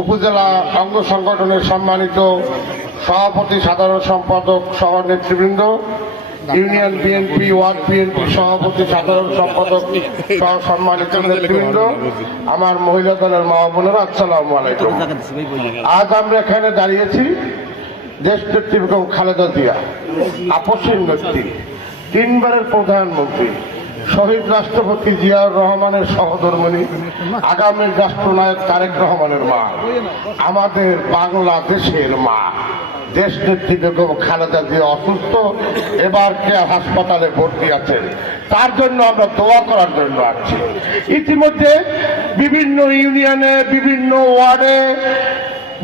উপজেলা অঙ্গ সংগঠনের সম্মানিত সভাপতি, সাধারণ সম্পাদক সহ নেতৃবৃন্দ, ইউনিয়ন বিএনপি, ওয়ার্ড বিএনপি সভাপতি, সাধারণ সম্পাদক সহ সম্মানিত নেতৃবৃন্দ, আমার মহিলা দলের মা বোনেরা, আসসালামু আলাইকুম। আজ আমরা এখানে দাঁড়িয়েছি দেশ নেত্রী বেগম খালেদা জিয়া, আপসীন ব্যক্তি, 3 বারের প্রধানমন্ত্রী, শহীদ রাষ্ট্রপতি জিয়াউর রহমানের সহধর্মিণী, আগামীর রাষ্ট্রনায়ক তারেক রহমানের মা, আমাদের বাংলাদেশের মা, দেশ নেত্রী বেগম খালেদা জিয়া অসুস্থ, এবার কেয়ার হাসপাতালে ভর্তি আছেন। তার জন্য আমরা দোয়া করার জন্য আসছি। ইতিমধ্যে বিভিন্ন ইউনিয়নে, বিভিন্ন ওয়ার্ডে,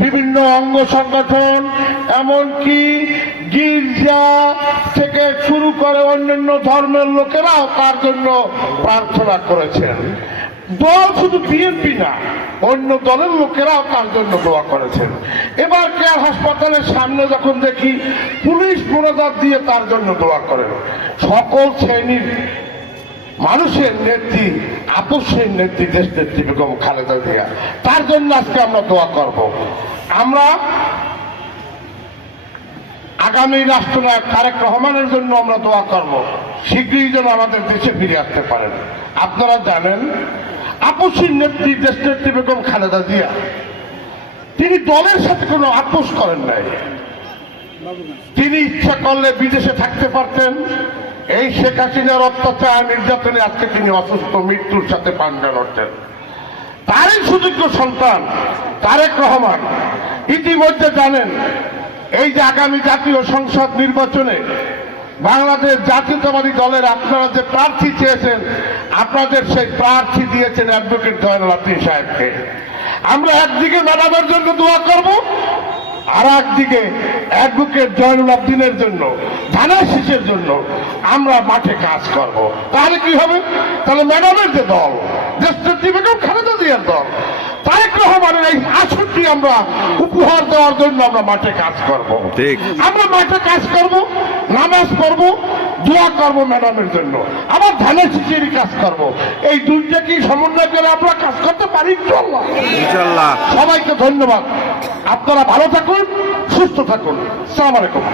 বিভিন্ন অঙ্গ সংগঠন, এমনকি গির্জা থেকে শুরু করে অন্যান্য ধর্মের লোকেরাও তার জন্য প্রার্থনা করেছেন। দল শুধু বিএনপি না, অন্য দলের লোকেরাও তার জন্য দোয়া করেছেন। এবার কেয়ার হাসপাতালের সামনে যখন দেখি পুলিশ মোনাজাত দিয়ে তার জন্য দোয়া করেন। সকল শ্রেণীর মানুষের নেত্রী, আপসের নেত্রী দেশ নেত্রী বেগম খালেদা জিয়া, তার জন্য আজকে আমরা দোয়া করব। আমরা আগামী রাষ্ট্রনায়ক তারেক রহমানের জন্য আমরা দোয়া করব, শীঘ্রই যেন আমাদের দেশে ফিরে আসতে পারেন। আপনারা জানেন, আপসের নেত্রী দেশ নেত্রী বেগম খালেদা জিয়া, তিনি দলের সাথে কোনো আপোষ করেন নাই। তিনি ইচ্ছা করলে বিদেশে থাকতে পারতেন। এই শেখ হাসিনার অত্যাচার, নির্যাতনে আজকে তিনি অসুস্থ, মৃত্যুর সাথে পাঞ্জা লড়ছেন। তারই সুযোগ্য সন্তান তারেক রহমান ইতিমধ্যে জানেন, এই যে আগামী জাতীয় সংসদ নির্বাচনে বাংলাদেশ জাতীয়তাবাদী দলের আপনারা যে প্রার্থী চেয়েছেন, আপনাদের সেই প্রার্থী দিয়েছেন অ্যাডভোকেট জয়নুল আবদিন সাহেবকে। আমরা একদিকে ম্যাডামের জন্য দোয়া করব, আর একদিকে অ্যাডভোকেট জয়নুল আবদিনের জন্য, ধানের শীষের জন্য আমরা মাঠে কাজ করব। তাহলে কি হবে? তাহলে ম্যাডামের যে দল, দেশ নেত্রী বেগম খালেদা জিয়ার দল, তারেক রহমানের এই আসনটি আমরা উপহার দেওয়ার জন্য আমরা মাঠে কাজ করব। আমরা মাঠে কাজ করব, নামাজ পড়ব, দোয়া করব ম্যাডামের জন্য, আবার ধানের শীষেরই কাজ করব। এই দুইটা কি সমন্বয় করে আমরা কাজ করতে পারি? ইনশাআল্লাহ। সবাইকে ধন্যবাদ। আপনারা ভালো থাকুন, সুস্থ থাকুন। আসসালামু আলাইকুম।